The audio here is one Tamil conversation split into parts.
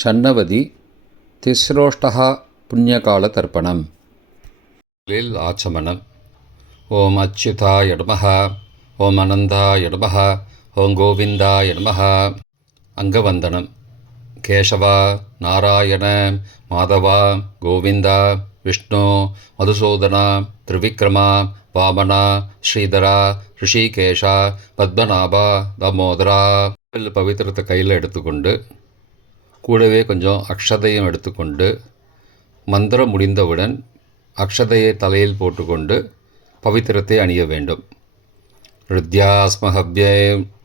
षण्णवति तिस्रोष्टः पुण्यकालतर्पणम् आचमनम् ओम अच्युताय नमः ओम अनन्ताय नमः ओम गोविन्दाय नमः अंगवंदनम् केशव नारायण माधव गोविंद विष्णु मधुसूदन त्रिविक्रम वामन श्रीधर ऋषिकेश पद्मनाभ दामोदरा पवित्रத்தை கையில் எடுத்துக்கொண்டு கூடவே கொஞ்சம் அக்ஷதையும் எடுத்துக்கொண்டு மந்திரம் முடிந்தவுடன் அக்ஷதையை தலையில் போட்டுக்கொண்டு பவித்திரத்தை அணிய வேண்டும். ருத்யாஸ்மஹவ்யே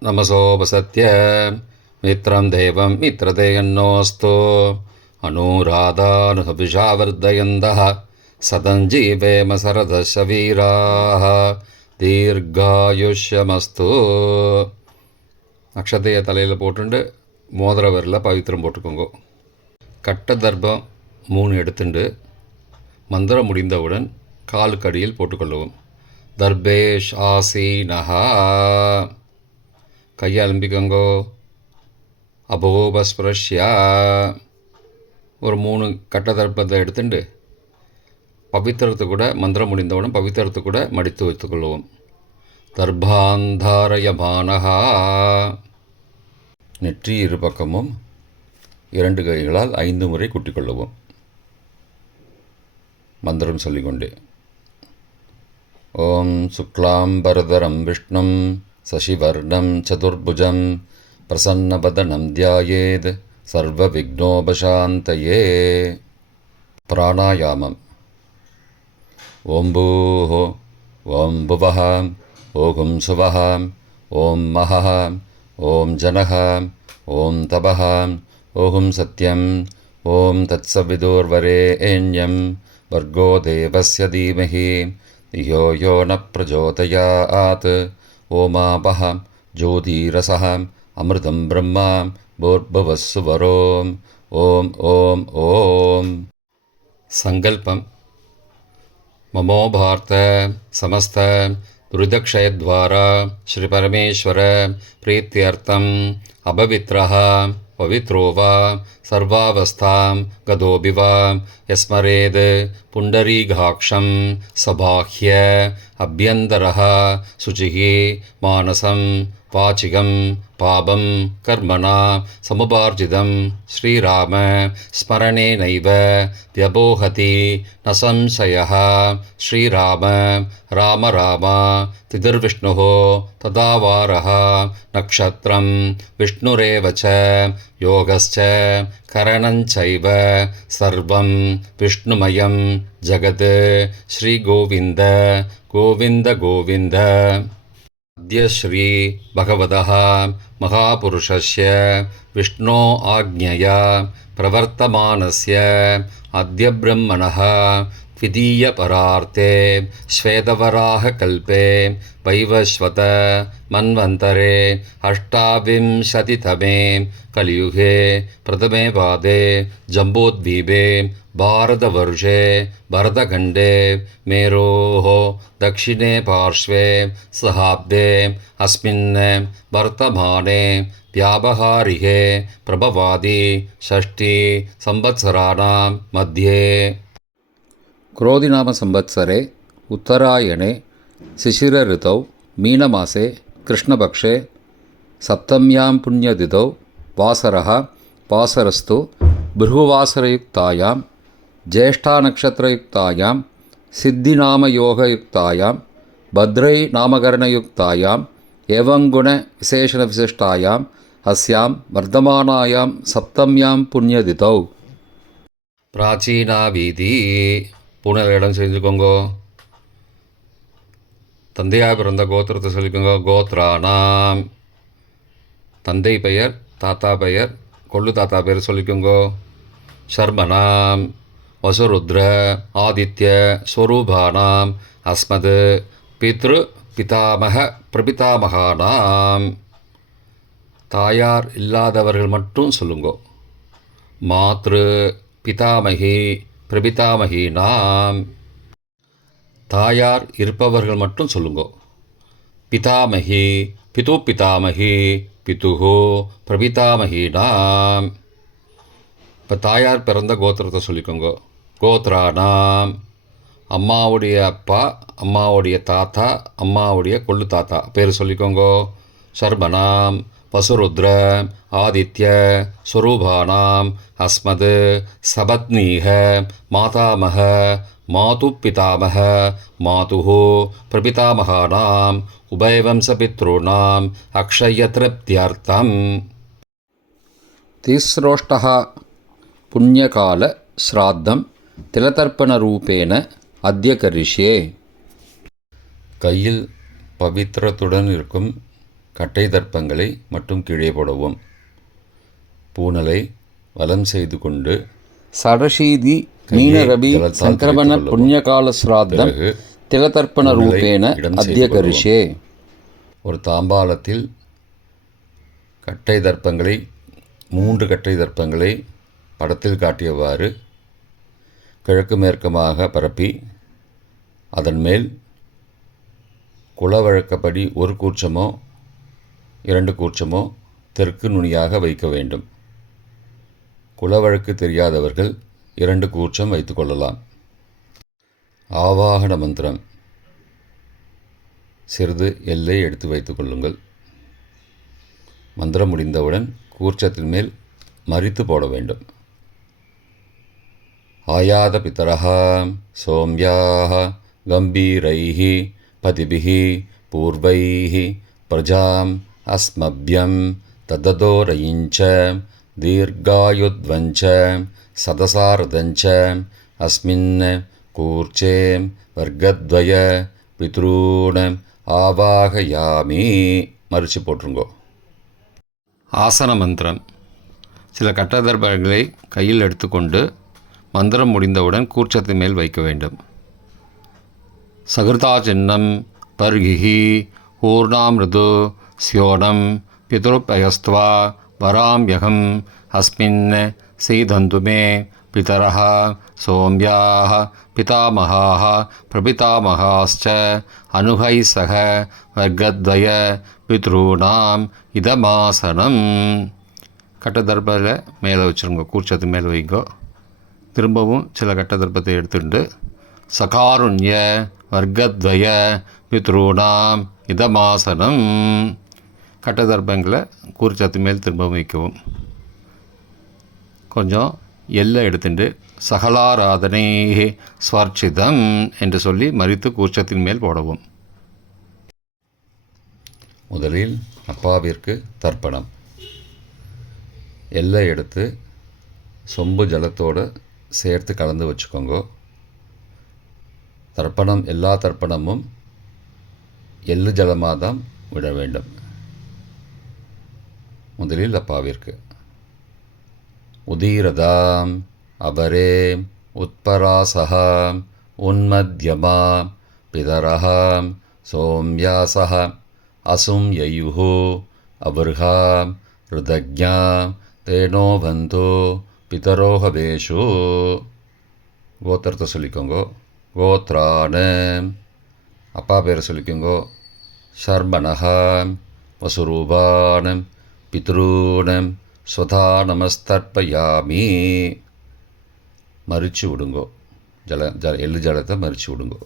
நமசோபசத்ய மித்ரம் தேவம் மித்ரதேயன்னோஸ்தோ அனுராதானுஹவிஷாவர்தயந்தः சதஞ்சீவேம சரதச வீராः தீர்காயுஷ்யமஸ்து. அக்ஷதையை தலையில் போட்டுண்டு மோதிர விரலில் பவித்திரம் போட்டுக்கோங்க. கட்ட தர்ப்பம் 3 எடுத்துண்டு மந்திரம் முடிந்தவுடன் காலுக்கடியில் போட்டுக்கொள்ளவும். தர்பேஷ் ஆசீனஹா கையை அலம்பிக்கோங்கோ. அபோபஸ்பிரஷ்யா ஒரு 3 கட்ட தர்ப்பத்தை எடுத்துட்டு பவித்திரத்தை கூட மந்திரம் முடிந்தவுடன் பவித்திரத்தை கூட மடித்து வைத்துக்கொள்வோம். தர்பாந்தாரயமானஹா நெற்றி இரு பக்கமும் 2 கைகளால் 5 முறை குட்டிக்கொள்ளவும். மந்திரம் சொல்லிக்கொண்டே ஓம் சுக்லாம்பரதரம் விஷ்ணும் சசிவர்ணம் சதுர்புஜம் பிரசன்னபதனம் தியாயேத் சர்வ விக்னோபசாந்தயே. பிராணாயாமம். ஓம் பூஹ ஓம் புவஹ ஓம் சுவஹ ஓம் மஹஹ ஓம் ஜனஹ ஓம் தபஹ ஓம் சத்யம் ஓம் தத்சவிதுர்வரேண்யம் வர்கோ தேவஸ்ய தீமஹி धियो यो न प्रचोदयात्. ओमापः ज्योतिरसः अमृतं ब्रह्म भूर्भुवस्सुवरोम् ओम ओम ओम. संकल्पम. ममो भारत समस्त दुरितक्षयद्वारा श्री परमेश्वर प्रीत्यर्थम अपवित्रः पवित्रो वा सर्वावस्थां गतोऽपि वा यस्मरेद् पुण्डरीकाक्षं सबाह्य अभ्यन्तरः शुचिः मानसं वाचिकं पापं कर्मणा समुपार्जितं श्रीराम स्मरणेनैव व्यपोहति न संशयः. श्रीराम राम राम तिथिर्विष्णुः तदावारः नक्षत्रं विष्णुरेव च योगश्च करणञ्चैव सर्वं विष्णुमयं जगत्. श्रीगोविन्द गोविन्द गोविन्द. अद्य श्री भगवतः महापुरुषस्य विष्णो आज्ञया प्रवर्तमानस्य अद्य ब्रह्मणः द्वितीयपरार्थे श्वेतवराहकल्पे वैवस्वत मन्वन्तरे 28तमे कलियुगे प्रथमे पादे जम्बूद्वीपे भारतवर्षे भरतखण्डे मेरोः दक्षिणे पार्श्वे सहाब्दे अस्मिन् वर्तमाने व्यावहारिके प्रभवादि षष्ठी संवत्सराणां मध्ये क्रोधिनाम संवत्सरे उत्तरायणे शिशिर ऋतौ मीनमासे कृष्णपक्षे सप्तम्यां पुण्यतिथौ वासरः वासरस्तु भृगुवासरयुक्तायां ज्येष्ठानक्षत्रयुक्तायां सिद्धिनामयोगयुक्तायां भद्रैनामकरणयुक्तायां एवं गुणविशेषणविशिष्टायाम् अस्यां वर्धमानायां सप्तम्यां पुण्यतिथौ प्राचीना வீதி. பூனல் இடம் செஞ்சுக்கோங்கோ. தந்தையாக பிறந்த கோத்திரத்தை சொல்லிக்கோங்க. கோத்ரானாம். தந்தை பெயர் தாத்தா பெயர் கொள்ளு தாத்தா பெயர் சொல்லிக்கோங்கோ. ஷர்மனாம் வசுருத்ர ஆதித்ய ஸ்வரூபானாம் அஸ்மத் பித்ரு பிதாமக பிரபிதாமகானாம். தாயார் இல்லாதவர்கள் மட்டும் சொல்லுங்கோ. மாத்ரு பிதாமகி பிரபிதாமகீனாம். தாயார் இருப்பவர்கள் மட்டும் சொல்லுங்கோ. பிதாமகி பிது பிதாமகி பிதுஹோ பிரபிதாமகீனாம். இப்போ தாயார் பிறந்த கோத்திரத்தை சொல்லிக்கோங்க. கோத்ரானாம், அம்மாவுடைய அப்பா, அம்மாவுடைய தாத்தா, அம்மாவுடைய கொள்ளு தாத்தா பேர் சொல்லிக்கோங்க. சர்மனாம், வசுருத்ர, ஆதித்ய, ஸ்வரூபானாம், அஸ்மத், சபத்னீக, மாதாமக, மாது பிதாமக, மாதுஹோ பிரபிதாமகானாம், உபயவம்சபித்ருணாம் அக்ஷயத்ருப்தியர்த்தம். திஸ்ரோஷ்டः புண்ணியகால ஸ்ராத்தம் திலதர்ப்பணரூபேண அத்ய கரிஷ்யே. கையில் பவித்திரத்துடன் இருக்கும் கட்டை தர்ப்பங்களை மட்டும் கீழே போடவும். பூனலை வலம் செய்து கொண்டு சடஷீதி மீனரபி சங்கிரமண புண்ணியகால ஸ்ராத்தம் திலதர்ப்பண ரூபேண அத்ய கரிஷ்யே. ஒரு தாம்பாலத்தில் கட்டை தர்ப்பங்களை 3 கட்டை தர்ப்பங்களை படத்தில் காட்டியவாறு கிழக்கு மேற்கமாக பரப்பி அதன் மேல் குலவழக்கப்படி 1 கூர்ச்சமோ 2 கூர்ச்சமோ தெற்கு நுனியாக வைக்க வேண்டும். குலவழக்கு தெரியாதவர்கள் 2 கூர்ச்சம் வைத்துக்கொள்ளலாம். ஆவாகன மந்திரம். சிறிது எல்லை எடுத்து வைத்துக் கொள்ளுங்கள். மந்திரம் முடிந்தவுடன் கூர்ச்சத்தின் மேல் மரித்து போட வேண்டும். ஆயாத பிதரஹ சோம்யாஹ கம்பீரைஹ பதிபிஹ பூர்வைஹ பிரஜாம் அஸ்மப்யம் தததோரயிஞ்ச தீர்காயுத்வஞ்ச சதசாரதஞ்ச அஸ்மின் கூர்ச்சே வர்க்கத்வய பித்ரூண ஆவாகயாமி. மறித்து போட்டுருங்கோ. ஆசன மந்திரம். சில கட்டதர்பங்களை கையில் எடுத்துக்கொண்டு மந்திரம் முடிந்தவுடன் கூர்ச்சத்தின் மேல் வைக்க வேண்டும். சகிருதா சின்னம் பர்கிஹி ஊர்ணாமிருது ஸ்யோனம் பிதுருப்பயஸ்துவா வராம்யகம் அஸ்மின் சீதந்துமே பிதரஹ சோம்யாஹ பிதாமகாஹ பிரபிதாமகாஸ்ச அனுகை சக வர்க்கத்வய பித்ரூணாம் இதமாசனம். கட்டதர்பத்தில் மேலே வச்சுருங்க. கூர்ச்சத்து மேலே வைங்கோ. திரும்பவும் சில கட்டதர்ப்பத்தை எடுத்துட்டு சகாருண்ய வர்க்கத்வய பித்ரூணாம் இதமாசனம். கட்டதர்ப்பங்களை கூர்ச்சத்து மேல் திரும்பவும் வைக்கவும். கொஞ்சம் எல்லை எடுத்துட்டு சகலாராதனை ஸ்வர்ச்சிதம் என்று சொல்லி மறித்து கூர்ச்சத்தின் மேல் போடவும். முதலில் அப்பாவிற்கு தர்ப்பணம். எல்லை எடுத்து சொம்பு ஜலத்தோடு சேர்த்து கலந்து வச்சுக்கோங்க. தர்ப்பணம் எல்லா தர்ப்பணமும் எள்ளு ஜலமாக தான் விட வேண்டும். முதலில் அப்பாவிற்கு உதீரதாம் அபரே உத்பராசஹாம் உன்மத்யமாம் பிதரஹாம் சோம்யாசஹ அசும் யயுஹோ அபர்ஹாம் ருதக்ஞாம் தேனோ பந்தோ பிதரோஹபேஷு. கோத்திரத்தை சொல்லிக்கோங்கோ. கோத்ரான. அப்பா பேரை சொல்லிக்கோங்கோ. சர்மணஹாம் வசுரூபானம் பித்ரூணம் ஸ்வதா நமஸ்தர்ப்பயாமி. மறித்து விடுங்கோ. எள்ளு ஜலத்தை மறித்து விடுங்கோ.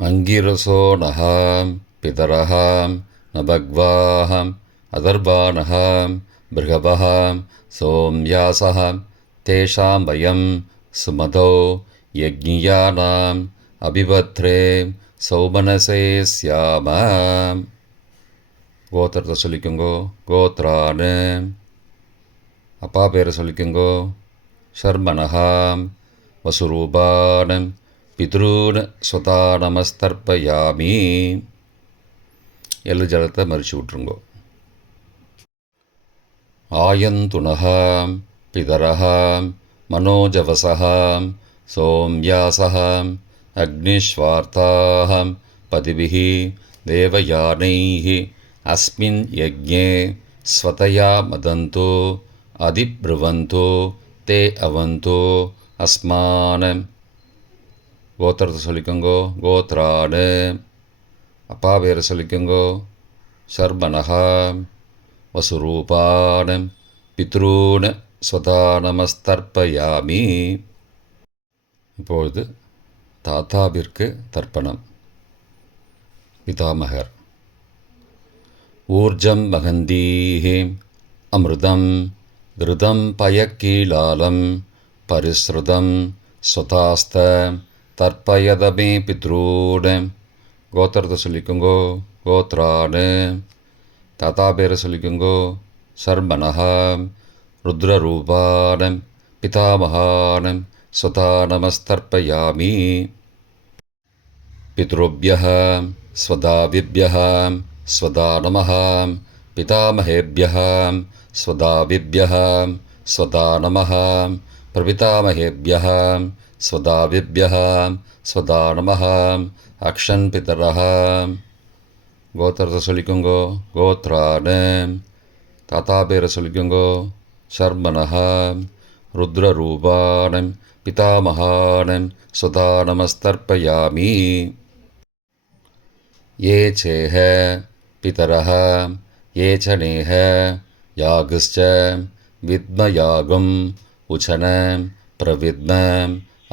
அங்கிரசோ நகாம் பிதரஹாம் நபக்வாஹாம் அதர்பானஹாம் பிருகபஹாம் சோம்யாசஹாம் தேஷாம் வயம் சுமதோ யக்ஞியானாம் அபிபத்ரே சௌமனசே ஸ்யாமாம். கோத்திரத்தை சொல்லிக்கோங்கோ. கோத்ரான. அப்பா பேரை சொல்லிக்கோங்கோ. சர்மணஹாம் வசுரூபானம் பித்ரூன ஸ்வதா நமஸ்தர்ப்பயாமி. எள்ளு ஜலத்தை மறித்து விட்ருங்கோ. ஆயந்துணஹாம் பிதரஹாம் மனோஜவசஹாம் சோம்யாசஹாம் அக்னிஸ்வார்த்தாஹாம் பதிபிஹி தேவயானைஹி அஸ்மின் யக்ஞே ஸ்வதயா மதந்தோ அதிப்ருவந்தோ தே அவந்தோ அஸ்மானம். கோத்திரத்தை சொல்லிக்கோங்கோ. கோத்ரான. அப்பா பேரை சொல்லிக்கோங்கோ. சர்மணஹாம் வசுரூபானம் பித்ரூன் ஸ்வதா நமஸ்தர்ப்பயாமி. இப்பொழுது தாத்தாவிற்கு தர்ப்பணம். பிதாமகர். ஊர்ஜம் வகந்தீஹே அமிர்தம் கிருதம் பயக்கீலாலம் பரிஸ்ருதம் ஸ்வதாஸ்த தர்ப்பயதமே பித்ரூன். கோத்திரத்தை சொல்லிக்கோங்கோ. கோத்ரானு. தாத்தா பேரை சொல்லிக்கோங்கோ. சர்மனஹா ருத்ரரூபானம் பிதாமகானம் ஸ்வதா நமஸ்தர்ப்பயாமி. பித்ருभ्यः स्वदाविभ्यः स्वदा नमः. पितामहेभ्यः स्वदाविभ्यः स्वदा नमः. प्रपितामहेभ्यः स्वदाविभ्यः स्वदा नमः. अक्षन् पितरः. கோத்திரத்தை சொல்லிக்கோங்கோ. கோத்ரானு. தாத்தா பேரை சொல்லிக்கோங்கோ. சர்மனஹா ருத்ரரூபானம் பிதாமகானம் ஸ்வதா நமஸ்தர்ப்பயாமி. ये चेह पितरः ये च नेह यागश्च विद्मयागम् उचन प्रविद्म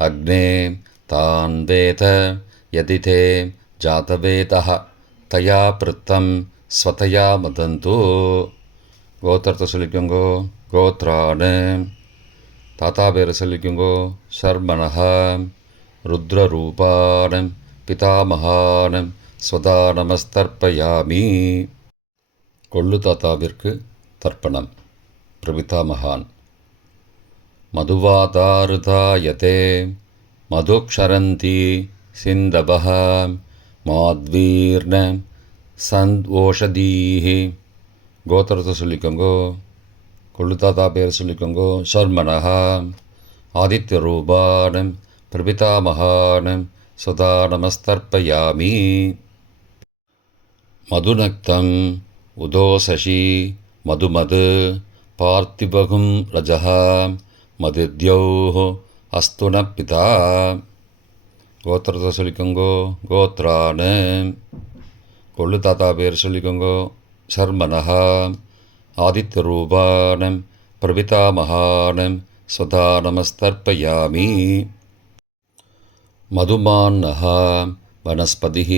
अग्ने तान् वेद यदि ते जातवेदः तया पृत्तं स्वतया मदन्तु. கோத்திரத்தை சொல்லிக்கோங்கோ. கோத்ரானு. தாத்தா பேரை சொல்லிக்கோங்கோ. சர்மனஹா ருத்ரரூபானம் பிதாமகானம் ஸ்வதா நமஸ்தர்ப்பயாமி. கொள்ளு தாத்தாவிற்கு தர்ப்பணம். பிரபிதாமகான். மதுவாதாருதாயதே மதுக்ஷரந்தி சிந்தபஹ மாத்வீர்ண சந்த்வோஷதீஹி. கோத்திரத்தை சொல்லிக்கோங்கோ. கொள்ளு தாத்தா பேர் சொல்லிக்கோங்கோ. சர்மனஹா ஆதித்யரூபானம் பிரபிதாமகானம் ஸ்வதா நமஸ்தர்ப்பயாமி. மதுநக்தம் உதோசசி மதுமது பார்த்திபகும் ரஜः மதித்யோः அஸ்துன பிதா. கோத்திரத்தை சொல்லிக்கோங்கோ. கோத்ரானு. கொள்ளு தாத்தா பேர் சொல்லிக்கோங்கோ. சர்மனஹா ஆதித்யரூபானம் பிரபிதாமகானம் ஸ்வதா நமஸ்தர்ப்பயாமி. மதுமான்னः वनस्पतिः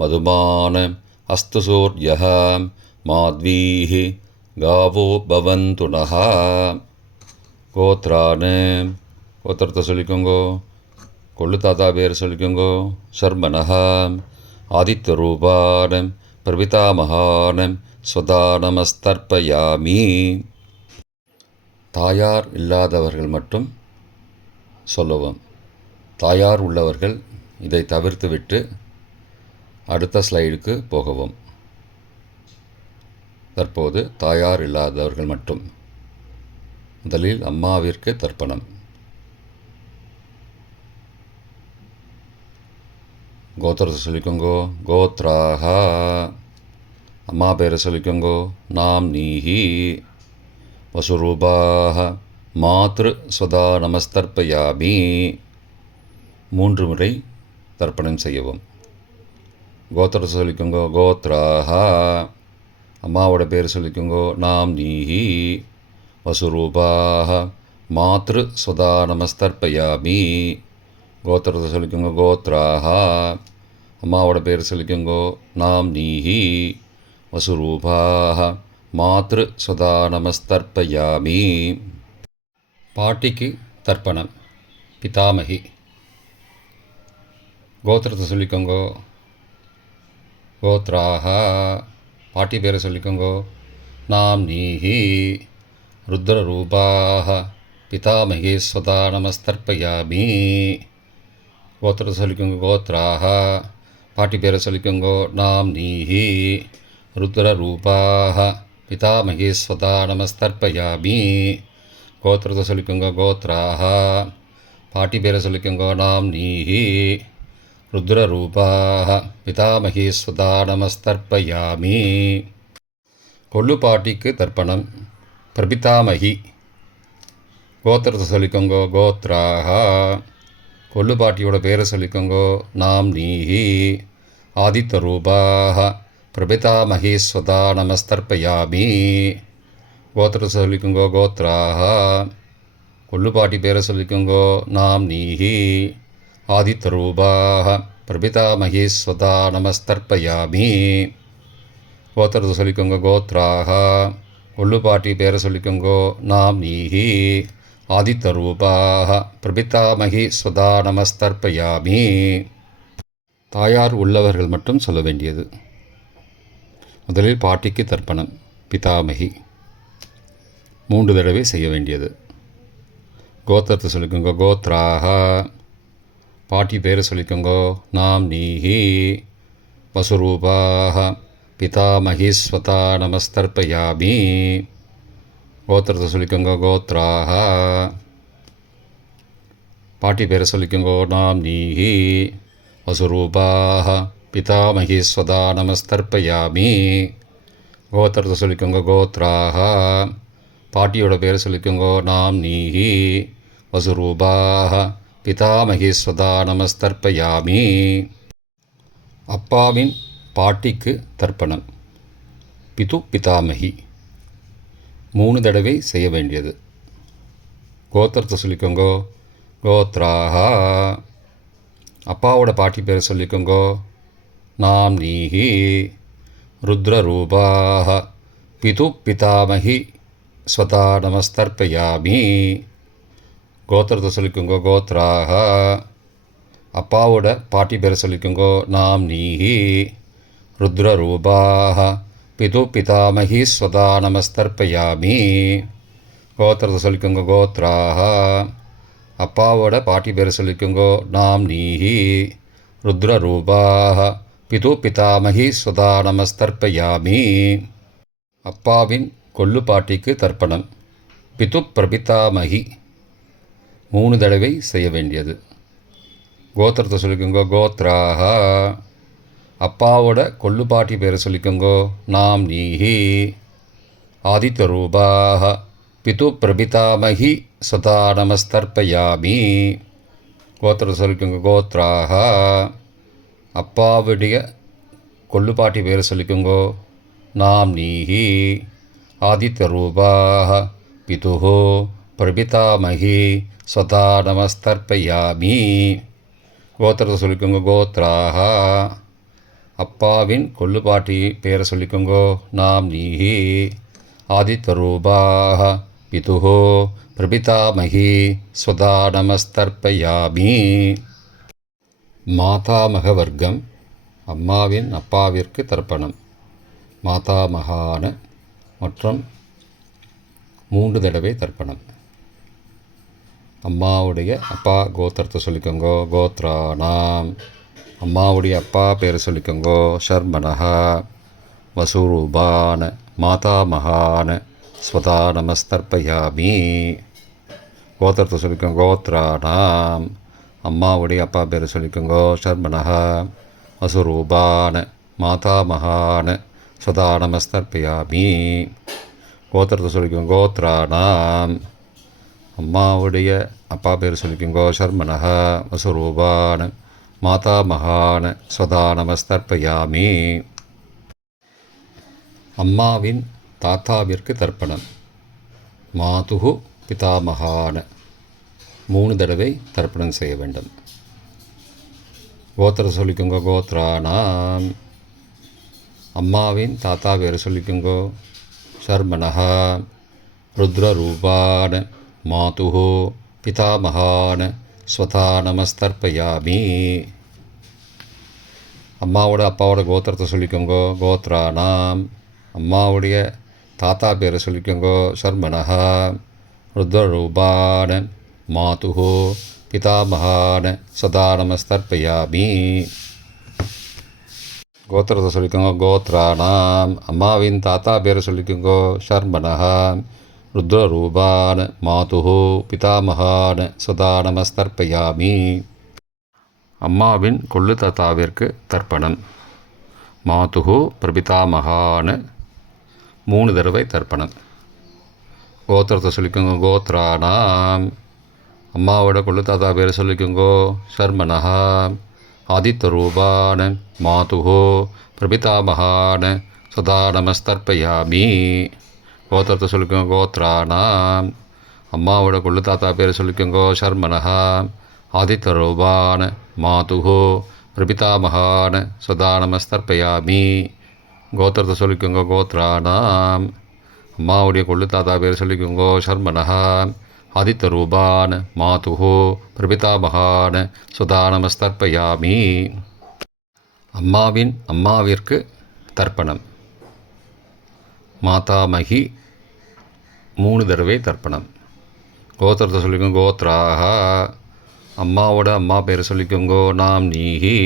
मधुमान् अस्तु सूर्यः माध्वीः गावो भवन्तु नः. கோத்ரானு. கோத்திரத்தை சொல்லிக்கோங்கோ. கொள்ளு தாத்தா பேர் சொல்லிக்கோங்கோ. சர்மனஹா ஆதித்யரூபானம் பிரபிதாமகானம் ஸ்வதா நமஸ்தர்ப்பயாமி. தாயார் இல்லாதவர்கள் மட்டும் சொல்லவும். தாயார் உள்ளவர்கள் இதை தவிர்த்துவிட்டு அடுத்த ஸ்லைடுக்கு போகவும். தற்போது தாயார் இல்லாதவர்கள் மட்டும். முதலில் அம்மாவிற்கு தர்ப்பணம். கோத்திரத்தை சொல்லிக்கோங்கோ. கோத்ராஹா. அம்மா பேரை சொல்லிக்கோங்கோ. நாம் நீஹி வசுரூபாஹ மாத்ரு ஸ்வதா நமஸ்தர்ப்பயாமி. 3 முறை தர்ப்பணம் செய்யவும். கோத்திரத்தை சொல்லிக்கோங்கோ. கோத்ராஹா. அம்மாவோட பேர் சொல்லிக்கோங்கோ. நாம் நீஹி வசுரூபாஹ மாத்ரு ஸ்வதா நமஸ்தர்ப்பயாமி. கோத்திரத்தை சொல்லிக்கோங்கோ. கோத்ராஹா. அம்மாவோட பேர் சொல்லிக்கோங்கோ. நாம் நீஹி வசுரூபாஹ மாத்ரு ஸ்வதா நமஸ்தர்ப்பயாமி. பாட்டிக்கு தர்ப்பணம். பிதாமகி. கோத்திரத்தை சொல்லிக்கோங்கோ. கோத்ராஹா. பாட்டி பேரை சொல்லிக்கோங்கோ. நாம் நீஹி ருத்ரரூபாஹ பிதாமகி ஸ்வதா நமஸ்தர்ப்பயாமி. கோத்திரத்தை சொல்லிக்கோங்கோ. கோத்ராஹா. பாட்டி பேரை சொல்லிக்கோங்கோ. நாம் நீஹி ருத்ரரூபாஹ பிதாமகி ஸ்வதா நமஸ்தர்ப்பயாமி. கோத்திரத்தை சொல்லிக்கோங்கோ. கோத்ராஹா. பாட்டி பேரை சொல்லிக்கோங்கோ. நாம் நீஹி ருத்ரரூபாஹ பிதாமகி ஸ்வதா நமஸ்தர்ப்பயாமி. கொள்ளு பாட்டிக்கு தர்ப்பணம். பிரபிதாமகி. கோத்திரத்தை சொல்லிக்கோங்கோ. கோத்ராஹா. கொள்ளு பாட்டியோட பேரை சொல்லிக்கோங்கோ. நாம் நீஹி ஆதித்யரூபாஹ பிரபிதாமகி ஸ்வதா நமஸ்தர்ப்பயாமி. கோத்திரத்தை சொல்லிக்கோங்கோ கோத்ராக. கொள்ளுப்பாட்டி பேரை சொல்லிக்கோங்கோ நாம் நீஹி. ஆதித்தரூபாக பிரபிதாமகி ஸ்வதா நமஸ்தர்ப்பயாமி. கோத்திரத்தை சொல்லிக்கோங்க கோத்ராக. கொள்ளுப்பாட்டி பேரை சொல்லிக்கோங்கோ நாம் நீஹி. ஆதித்தரூபாக பிரபிதாமகி ஸ்வதா நமஸ்தர்ப்பயாமி. தாயார் உள்ளவர்கள் மட்டும் சொல்ல வேண்டியது. முதலில் பாட்டிக்கு தர்ப்பணம் பிதாமகி 3 தடவை செய்ய வேண்டியது. கோத்திரத்தை சொல்லிக்கோங்க கோத்ராக. பாட்டி பேரை சொல்லிக்கோங்கோ நாம் நீஹி. வசுரூபாக பிதாமகி ஸ்வதா நமஸ்தர்ப்பயாமி. கோத்திரத்தை சொல்லிக்கோங்க கோத்ராக. பாட்டி பேரை சொல்லிக்கோங்கோ நாம் நீஹி. வசுரூபாக பிதாமகி ஸ்வதா நமஸ்தர்ப்பயாமி. கோத்திரத்தை சொல்லிக்கோங்க கோத்ராக. பாட்டியோட பேரை சொல்லிக்கோங்கோ நாம் நீஹி. வசுரூபாக பிதாமகி ஸ்வதா நமஸ்தர்ப்பயாமி. அப்பாவின் பாட்டிக்கு தர்ப்பணம் பிது பிதாமகி 3 தடவை செய்ய வேண்டியது. கோத்திரத்தை சொல்லிக்கோங்கோ கோத்ராக. அப்பாவோட பாட்டி பேரை சொல்லிக்கோங்கோ நாம் நீஹி. ருத்ரரூபாக பிது பிதாமகி ஸ்வதா நமஸ்தர்ப்பயாமி. கோத்திரத்தை சொல்லிக்கோங்கோ கோத்ராக. அப்பாவோட பாட்டி பேரை சொல்லிக்கோங்கோ நாம் நீஹி. ருத்ரரூபாக பிது பிதாமகி ஸ்வதா நமஸ்தர்ப்பயாமி. கோத்திரத்தை சொல்லிக்கோங்க கோத்ராக. அப்பாவோட பாட்டி பேரை சொல்லிக்கோங்கோ நாம் நீஹி. ருத்ரரூபாக பிது பிதாமகி ஸ்வதா நமஸ்தர்ப்பயாமி. அப்பாவின் கொள்ளு பாட்டிக்கு தர்ப்பணம் பிது பிரபிதாமகி 3 தடவை செய்ய வேண்டியது. கோத்திரத்தை சொல்லிக்கோங்கோ கோத்ராக. அப்பாவோட கொள்ளுப்பாட்டி பேரை சொல்லிக்கோங்கோ நாம் நீஹி. ஆதித்தரூபாக பிது பிரபிதாமகி ஸ்வதா நமஸ்தர்ப்பயாமி. கோத்திரத்தை சொல்லிக்கோங்க கோத்ராக. அப்பாவுடைய கொள்ளுப்பாட்டி பேரை சொல்லிக்கோங்கோ நாம் நீஹி. ஆதித்தரூபாக பிது பிரபிதாமகி ஸ்வதா நமஸ்தர்ப்பயாமி. கோத்திரத்தை சொல்லிக்கோங்க கோத்ராக. அப்பாவின் கொள்ளுப்பாட்டி பேரை சொல்லிக்கோங்கோ நாம் நீஹி. ஆதித்தரூபாக பிது பிரபிதாமகி ஸ்வதா நமஸ்தர்ப்பயாமி. மாதாமக வர்க்கம் அம்மாவின் அப்பாவிற்கு தர்ப்பணம் மாதாமகான மற்றும் 3 தடவை தர்ப்பணம். அம்மாவுடைய அப்பா கோத்திரத்தை சொல்லிக்கோங்கோ கோத்ரானாம். அம்மாவுடைய அப்பா பேரை சொல்லிக்கோங்கோ ஷர்மனஹா. வசுரூபான மாதாமகான ஸ்வதா நமஸ்தர்ப்பயாமி. கோத்திரத்தை சொல்லிக்கோங்க கோத்ரானாம். அம்மாவுடைய அப்பா பேரை சொல்லிக்கோங்கோ ஷர்மனஹா. வசுரூபான மாதாமகான ஸ்வதா நமஸ்தர்ப்பயாமி. கோத்திரத்தை சொல்லிக்கோங்க கோத்ரானாம். அம்மாவுடைய அப்பா பேர் சொல்லிக்கோங்கோ ஷர்மனஹா. வசுரூபான மாதாமகான ஸ்வதா நமஸ்தர்ப்பயாமி. அம்மாவின் தாத்தாவிற்கு தர்ப்பணம் மாதுகு பிதாமகான 3 தடவை தர்ப்பணம் செய்ய வேண்டும். கோத்திரத்தை சொல்லிக்கோங்கோ கோத்ரானாம். அம்மாவின் தாத்தா பேரை சொல்லிக்கோங்கோ ஷர்மனஹா. ருத்ரரூபான மாதுகு பிதாமகான ஸ்வதா நமஸ்தர்ப்பயாமி. அம்மாவோட அப்பாவோட கோத்திரத்தை சொல்லிக்கோங்கோ கோத்ரானாம். அம்மாவுடைய தாத்தா பேரை சொல்லிக்கோங்கோ ஷர்மனஹா. ருத்ரரூபான மாதுகு பிதாமகான ஸ்வதா நமஸ்தர்ப்பயாமி. கோத்திரத்தை சொல்லிக்கோங்க கோத்ரானாம். அம்மாவின் தாத்தா பேரை சொல்லிக்கோங்கோ ஷர்மனஹா. ருத்ரரூபான மாதுகு பிதாமகான ஸ்வதா நமஸ்தர்ப்பயாமி. அம்மாவின் கொள்ளு தாத்தாவிற்கு தர்ப்பணம் மாதுகு பிரபிதாமகான 3 தடவை தர்ப்பணம். கோத்திரத்தை சொல்லிக்கோங்க கோத்ரானாம். அம்மாவோட கொள்ளு தாத்தா பேரை சொல்லிக்கோங்கோ ஷர்மனஹா. ஆதித்தரூபான மாதுகு பிரபிதாமகான ஸ்வதா நமஸ்தர்ப்பயாமி. கோத்திரத்தை சொல்லிக்கோங்க கோத்ராணாம். அம்மாவோட கொள்ளு தாத்தா பேர் சொல்லிக்கோங்கோ ஷர்மனஹா. ஆதித்தரூபான மாதுஹோ பிரபிதாமகான சதா நமஸ்தர்ப்பயாமி. கோத்திரத்தை சொல்லிக்கோங்க கோத்ராணாம். அம்மாவுடைய கொள்ளு தாத்தா பேர் சொல்லிக்கோங்கோ ஷர்மனஹா. ஆதித்தரூபான மாதுஹோ பிரபிதாமகான சுதா நமஸ்தர்ப்பயாமி. அம்மாவிற்கு தர்ப்பணம். மாதாமகி 3 தடவை தர்ப்பணம். கோத்திரத்தை சொல்லிக்கோங்க கோத்ராஹா. அம்மாவோட அம்மா பேர் சொல்லிக்கோங்கோ நாம் நீஹி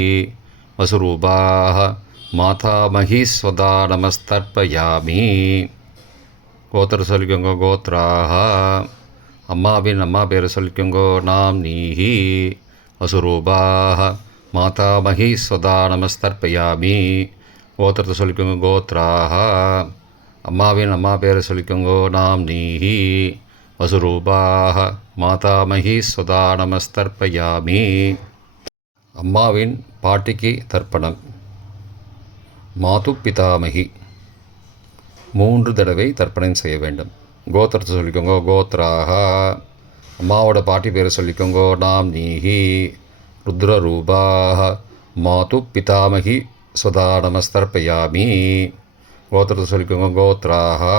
வசுரூபாக மாதாமகி ஸ்வதா நமஸ்தர்ப்பயாமி. கோத்திரத்தை சொல்லிக்கோங்க கோத்ராஹா. அம்மாவின் அம்மா பேர் சொல்லிக்கோங்கோ நாம் நீஹி வசுரூபாக மாதாமகி ஸ்வதா நமஸ்தர்ப்பயாமி. கோத்திரத்தை சொல்லிக்கோங்க கோத்ராஹா. அம்மாவின் அம்மா பேரை சொல்லிக்கோங்கோ நாம் நீஹி வசுரூபாக மாதாமகி ஸ்வதா நமஸ்தர்ப்பயாமி. அம்மாவின் பாட்டிக்கு தர்ப்பணம். மாது பிதாமகி 3 தடவை தர்ப்பணம் செய்ய வேண்டும். கோத்திரத்தை சொல்லிக்கோங்கோ கோத்ராஹா. அம்மாவோட பாட்டி பேரை சொல்லிக்கோங்கோ நாம் நீஹி ருத்ரரூபாக மாது பிதாமகி ஸ்வதா நமஸ்தர்ப்பயாமி. கோத்திரத்தை சொல்லிக்கோங்க கோத்ராஹா.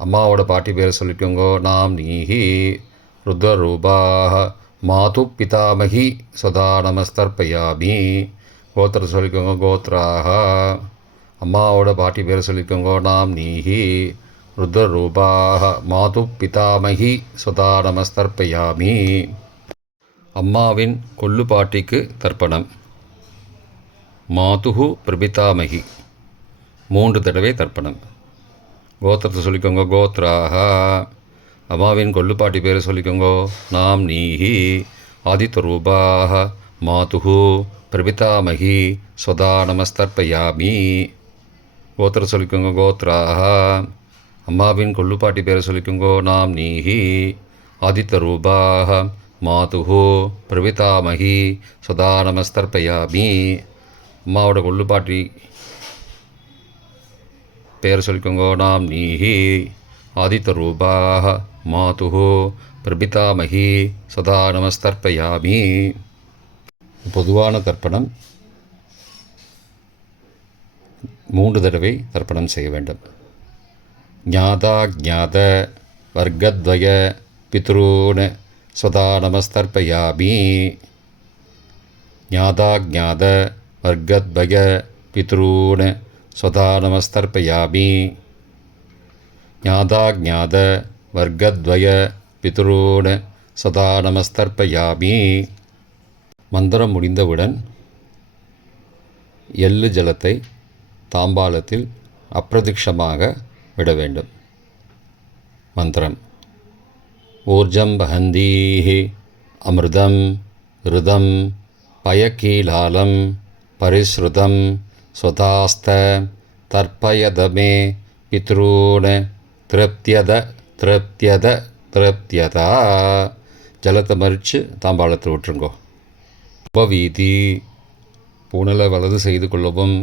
அம்மாவோட பாட்டி பேரை சொல்லிக்கோங்கோ நாம் நீஹி ருத்ரரூபாக மாது பிதாமகி ஸ்வதா நமஸ்தர்ப்பயாமி. கோத்திரத்தை சொல்லிக்கோங்க கோத்ராஹா. அம்மாவோட பாட்டி பேரை சொல்லிக்கோங்கோ நாம் நீஹி ருத்ரரூபாக மாது பிதாமகி ஸ்வதா நமஸ்தர்ப்பயாமி. அம்மாவின் கொள்ளு பாட்டிக்கு தர்ப்பணம். மாதுஹு பிரபிதாமகி 3 தடவை தர்ப்பணம். கோத்திரத்தை சொல்லிக்கோங்க கோத்ராஹா. அம்மாவின் கொள்ளுப்பாட்டி பேரை சொல்லிக்கோங்கோ நாம் நீஹி ஆதித்தரூபாக மாதுஹு பிரபிதாமகி ஸ்வதா நமஸ்தர்ப்பயாமி. கோத்திரத்தை சொல்லிக்கோங்க கோத்ராஹா. அம்மாவின் கொள்ளுப்பாட்டி பேரை சொல்லிக்கோங்கோ நாம் நீஹி ஆதித்தரூபாக மாதுஹு பிரபிதாமகி ஸ்வதா நமஸ்தர்ப்பயாமி. அம்மாவோட கொள்ளுப்பாட்டி பேர் சொல்லிக்கோங்கோ நாம் நீஹி ஆதித்தரூபாக மாதுஹு பிரபிதாமகி சதா நமஸ்தர்ப்பயாமி. பொதுவான தர்ப்பணம் 3 தடவை தர்ப்பணம் செய்ய வேண்டும். ஞாதா ஜாத வர்க்கத்வய பித்ரூன் சதா நமஸ்தர்ப்பயாமி. ஞாதா ஜாத வர்க்கத்வய பித்ரூன் ஸ்வதா நமஸ்தர்ப்பயாமி. ஞாதாஜாத வர்க்கத்வய பித்ரூன் சதா நமஸ்தர்ப்பயாமி. மந்திரம் முடிந்தவுடன் எள்ளு ஜலத்தை தாம்பாலத்தில் அப்பிரதிக்ஷமாக விட வேண்டும். மந்திரம் ஊர்ஜம் வஹந்தீஹி அமிர்தம் ருதம் பயக்கீலாலம் பரிஸ்ருதம் ஸ்வதாஸ்த தர்ப்பயதமே பித்ரூன் திருப்தியத திருப்தியத திருப்தியதா. ஜலத்தை மறித்து தாம்பாளத்தில் விட்டுருங்கோ. உபவீதி பூனலை வலது செய்து கொள்ளவும்.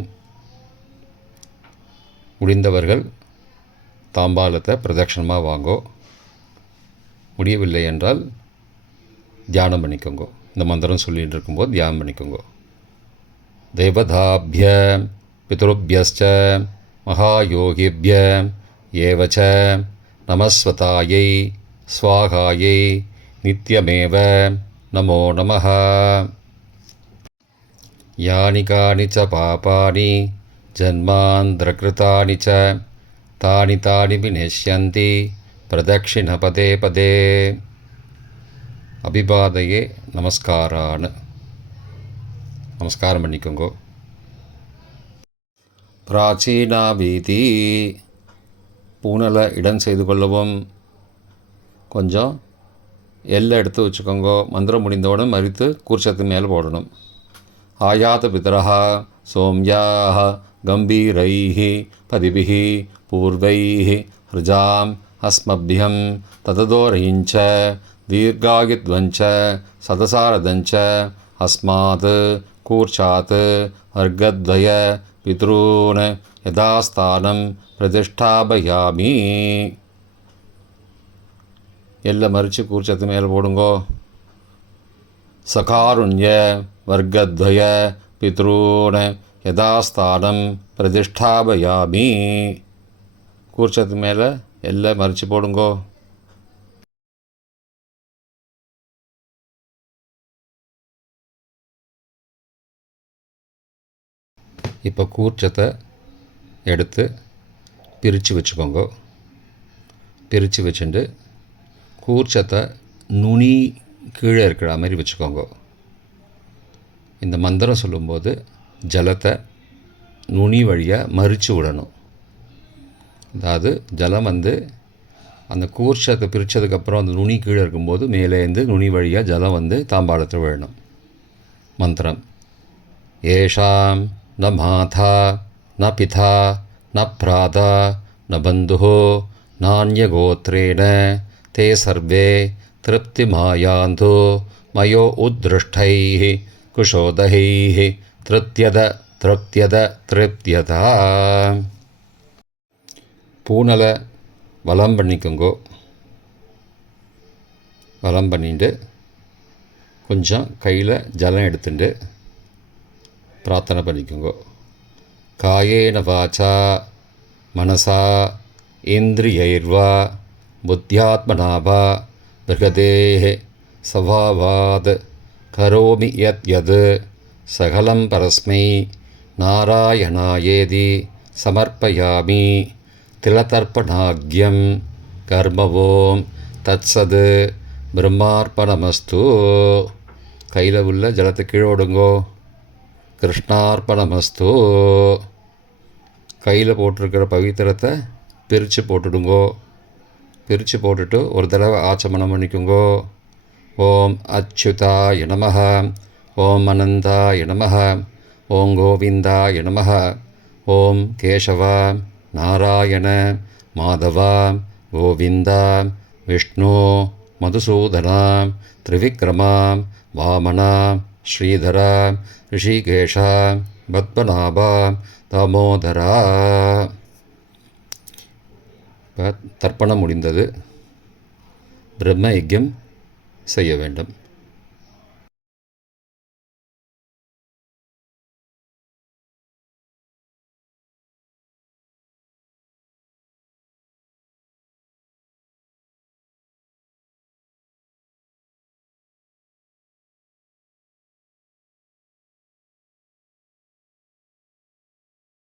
முடிந்தவர்கள் தாம்பாளத்தை பிரதட்சணமாக வாங்கோ. முடியவில்லை என்றால் தியானம் பண்ணிக்கோங்கோ. இந்த மந்திரம் சொல்லிகிட்டு இருக்கும்போது தியானம் பண்ணிக்கோங்கோ. தேவதாபிய பித்ருபியஸ்ச மகாயோகிபிய ஏவச்ச நமஸ்வதாயை ஸ்வாகாயை நித்யமேவ நமோ நமः. யானி கானி ச பாபானி ஜன்மாந்திரகிருதானி ச தானி தானி விநஷ்யந்தி பிரதக்ஷிண பதே பதே. அபிபாதையே நமஸ்காரான். நமஸ்காரம் பண்ணிக்கோங்கோ. பிராச்சீனா வீதி பூனலை இடம் செய்து கொள்ளவும். கொஞ்சம் எல்லை எடுத்து வச்சுக்கோங்கோ. மந்திரம் முடிந்தவுடன் மறித்து கூர்ச்சத்து மேலே போடணும். ஆயாத பிதரஹா சோம்யாக கம்பீரைஹி பதிபிஹி பூர்வைஹி ஹிருஜாம் அஸ்மபியம் தததோரயிஞ்ச தீர்காயுத்வஞ்ச சதசாரதஞ்ச அஸ்மாத் கூர்ச்சாத் வர்க்கத்வய பித்ரூன் யதாஸ்தானம் பிரதிஷ்டாபயாமி. எல்லை மறித்து கூர்ச்சத்து மேலே போடுங்கோ. சகாருண்ய வர்க்கத்வய பித்ரூன் யதாஸ்தானம் பிரதிஷ்டாபயாமி. கூர்ச்சத்து மேலே எல்லை மறித்து போடுங்கோ. இப்போ கூர்ச்சத்தை எடுத்து பிரித்து வச்சுக்கோங்க. பிரித்து வச்சுட்டு கூர்ச்சத்தை நுனி கீழே இருக்கிற மாதிரி வச்சுக்கோங்க. இந்த மந்திரம் சொல்லும்போது ஜலத்தை நுனி வழியாக மறித்து விடணும். அதாவது ஜலம் அந்த கூர்ச்சத்தை பிரித்ததுக்கப்புறம் அந்த நுனி கீழே இருக்கும்போது மேலேருந்து நுனி வழியாக ஜலம் தாம்பாளத்தில் விழணும். மந்திரம்: ஏஷாம் ந மாதா ந பிதா ந பிராதா ந பந்துஹோ நான்யகோத்ரேண தே சர்வே திருப்திமாயாந்து மயோ உத்ருஷ்டைः குஷோதகைः திருப்தியத திருப்தியத திருப்தியதா. பூனலை வலம் பண்ணிக்கோங்கோ. வலம் பண்ணிட்டு கொஞ்சம் கையில் ஜலம் எடுத்துட்டு பிரார்த்தனை பண்ணிக்கோங்க. காயேன வாச்சா மனசா இந்திரியைர்வா புத்தியாத்மனாவா பிருகதேஹ சவாவாத் கரோமி யத் யத் சகலம் பரஸ்மை நாராயணாயேதி சமர்ப்பயாமி. திலதர்ப்பணாக்யம் கர்மவோம் தத்சத் பிரம்மார்ப்பணமஸ்து. கையில் உள்ள ஜலத்தை கீழோடுங்கோ. கிருஷ்ணார்ப்பணமஸ்து. கையில் போட்டிருக்கிற பவித்திரத்தை பிரித்து போட்டுடுங்கோ. பிரித்து போட்டுட்டு ஒரு தடவை ஆச்சமனம் பண்ணிக்கோங்கோ. ஓம் அச்சுதாய நமஹ, ஓம் அனந்தாய நமஹ, ஓம் கோவிந்தாய நமஹ, ஓம் கேசவா நாராயண மாதவா கோவிந்தா விஷ்ணு மதுசூதனா திரிவிக்ரமா வாமனா ஸ்ரீதரா ரிஷிகேஷா பத்மநாபா தாமோதரா. தர்ப்பணம் முடிந்தது. பிரம்ம யஜ்யம் செய்ய வேண்டும்.